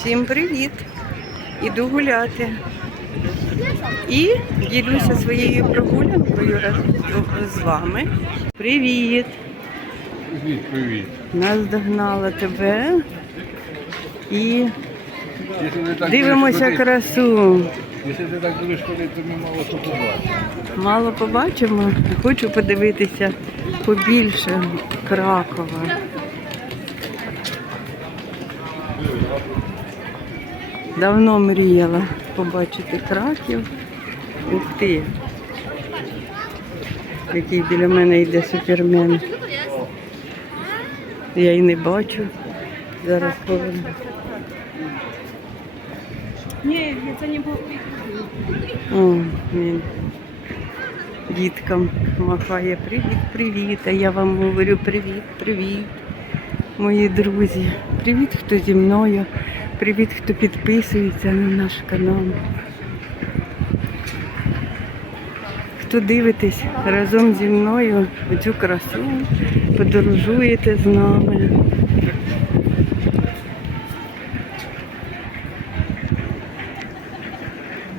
Всім привіт! Іду гуляти. І ділюся своєю прогулянкою з вами. Привіт! Привіт, привіт. Нас догнала тебе. І дивимося красу. Якщо ти так будеш ходити, то ми мало що побачимо. Мало побачимо. Хочу подивитися побільше Кракова. Давно мріяла побачити Краків. Ух ти! Який біля мене йде супермен. Я й не бачу. Зараз поверну. Ні, це не було. О, він діткам махає привіт, привіт. А я вам говорю привіт, привіт, мої друзі. Привіт, хто зі мною. Привіт, хто підписується на наш канал. Хто дивитесь разом зі мною цю красу, подорожуєте з нами.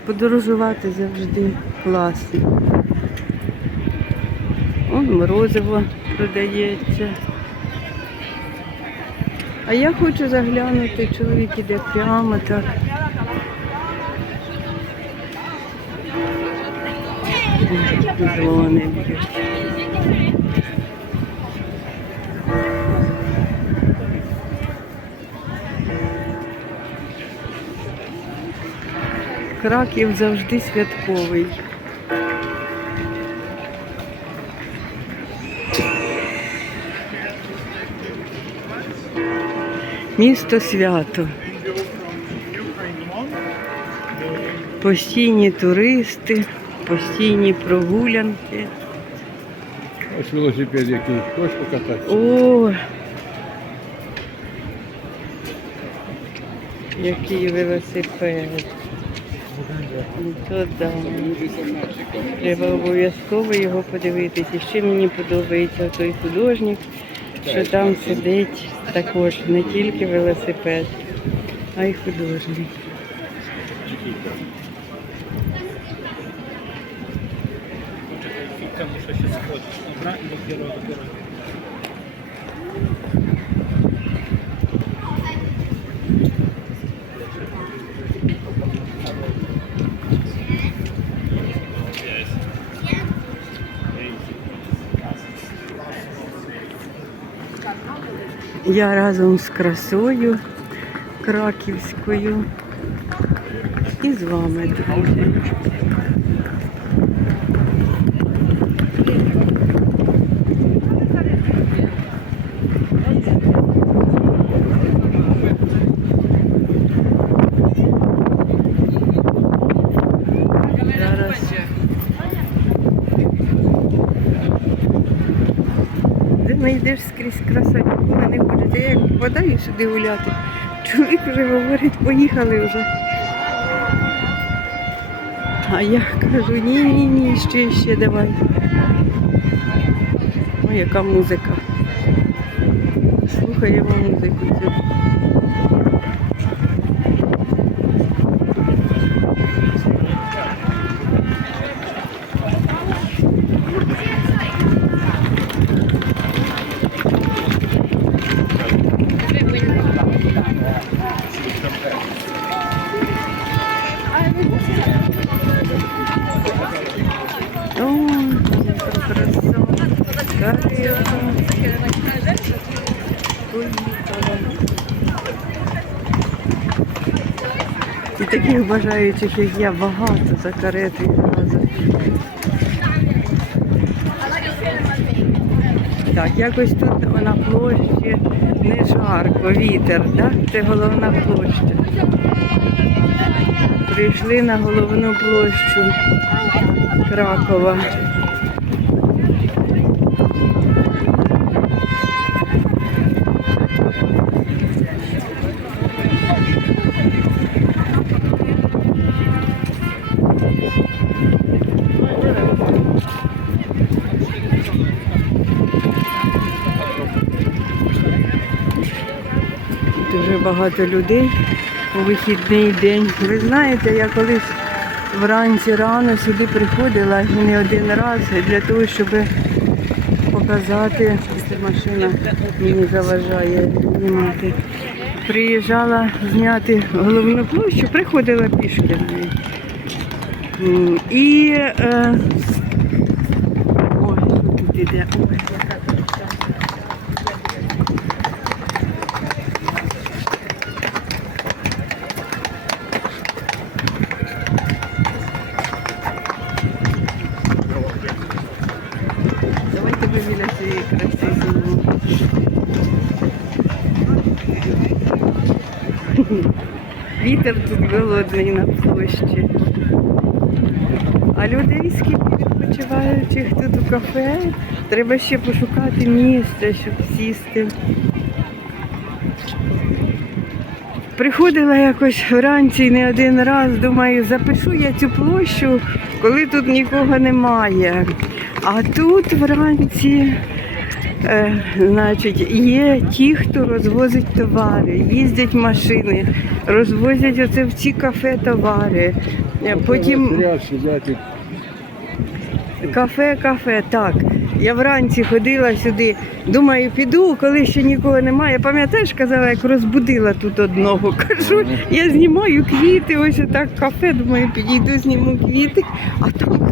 Подорожувати завжди класно. Он морозиво продається. А я хочу заглянути, чоловік іде прямо так. Дзвони. Краків завжди святковий. Місто свято. Постійні туристи, постійні прогулянки. Ось велосипед який. Хочеш покататися? О! Який велосипед. Ну, То да. Треба обов'язково його подивитися. Ще мені подобається той художник, що там сидить також не тільки велосипед, а й художник. Там muszę się schodzić, dobra? I dopiero, Я разом з красою краківською і з вами, друзі. Зараз Ти не йдеш скрізь краса, ніколи не хочеться. Я як попадаю сюди гуляти. Чоловік вже говорить, поїхали вже. А я кажу, ні, ні, ні, ще, ще давай. Ой, яка музика. Слухаємо музику цю. Таких бажаючих, як я, багато за карети разом. Так, якось тут на площі не жарко, вітер, так? Це головна площа. Прийшли на головну площу Кракова. Дуже багато людей у вихідний день. Ви знаєте, я колись вранці рано сюди приходила і не один раз для того, щоб показати, ця машина мені заважає знімати. Приїжджала зняти головну площу, приходила пішки І е, що тут іде? Вітер тут голодний на площі. А людей скільки відпочиваючих тут у кафе. Треба ще пошукати місце, щоб сісти. Приходила якось вранці не один раз, думаю, запишу я цю площу, коли тут нікого немає. А тут вранці, значить, є ті, хто розвозить товари, їздять машини, розвозять оце в ці кафе товари. Е, Потім Кафе, кафе, так. Я вранці ходила сюди, думаю, піду, коли ще нікого немає. Пам'ятаєш, казала, як розбудила тут одного. Кажу, я знімаю квіти, ось отак кафе, думаю, підійду, зніму квіти, а там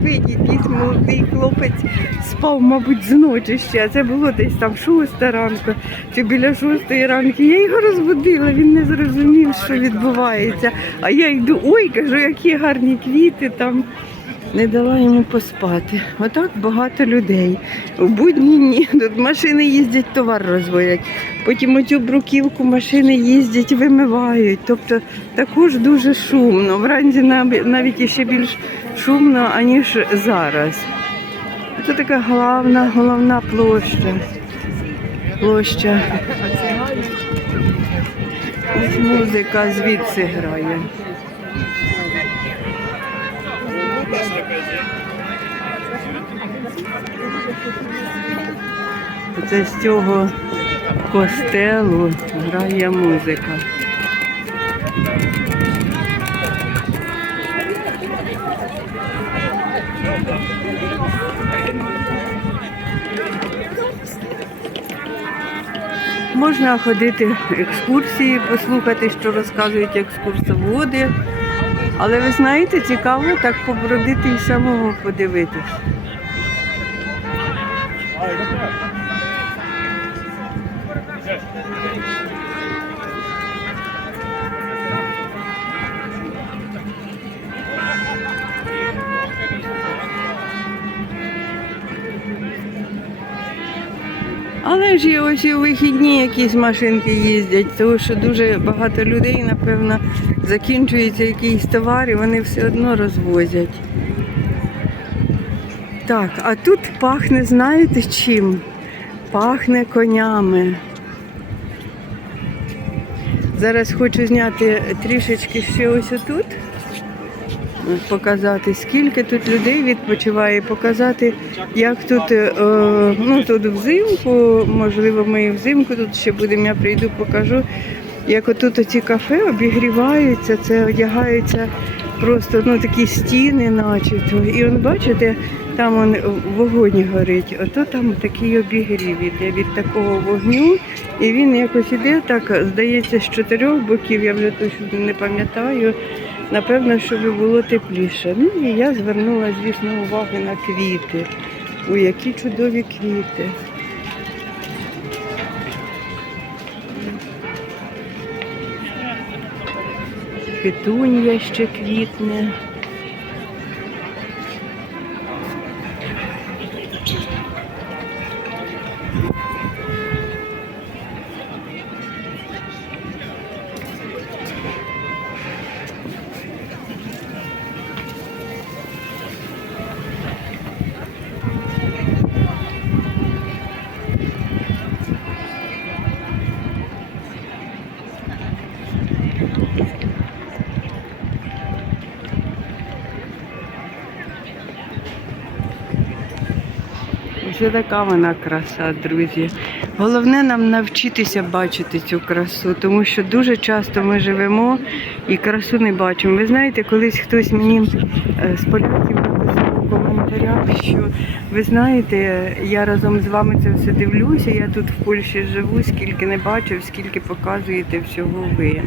спить, якийсь молодий хлопець спав, мабуть, з ночі ще. Це було десь там шоста ранку чи біля шостої ранки. Я його розбудила, він не зрозумів, що відбувається. А я йду, ой, кажу, які гарні квіти там не дала йому поспати. Отак багато людей. У будні ні. Тут машини їздять, товар розвозять. Потім оцю бруківку машини їздять, вимивають. Тобто також дуже шумно. Вранці навіть іще більш шумно, аніж зараз. Це така головна, головна площа. Площа. Ось музика звідси грає. Це з цього костелу грає музика. Можна ходити екскурсії, послухати, що розказують екскурсоводи. Але ви знаєте, цікаво так побродити і самому подивитись. Але ж і ось і вихідні якісь машинки їздять, тому що дуже багато людей, напевно, закінчується якийсь товар і вони все одно розвозять. Так, а тут пахне, знаєте чим? Пахне конями. Зараз хочу зняти трішечки ще ось отут. Показати, скільки тут людей відпочиває, показати, як тут, е, ну тут взимку, можливо, ми і взимку тут ще будемо, я прийду, покажу, як отут оці кафе обігріваються, це одягаються просто ну, такі стіни, начебто. І он, бачите, там он вогонь горить, ото там такий обігрів іде від такого вогню. І він якось іде так, здається, з чотирьох боків, я вже точно не пам'ятаю. Напевно, щоб було тепліше. Ну і я звернула, звісно, увагу на квіти. У які чудові квіти. Петунія ще квітне. Ось така вона краса, друзі. Головне нам навчитися бачити цю красу, тому що дуже часто ми живемо і красу не бачимо. Ви знаєте, колись хтось мені е, з поляків написав у коментарях, що ви знаєте, я разом з вами це все дивлюся. Я тут в Польщі живу, скільки не бачив, скільки показуєте всього ви.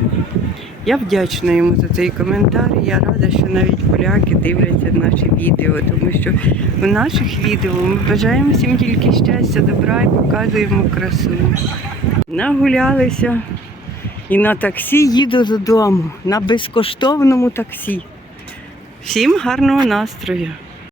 Я вдячна йому за цей коментар. Я рада, що навіть поляки дивляться наші відео, тому що в наших відео ми бажаємо всім тільки щастя, добра і показуємо красу. Нагулялися і на таксі їду додому, на безкоштовному таксі. Всім гарного настрою!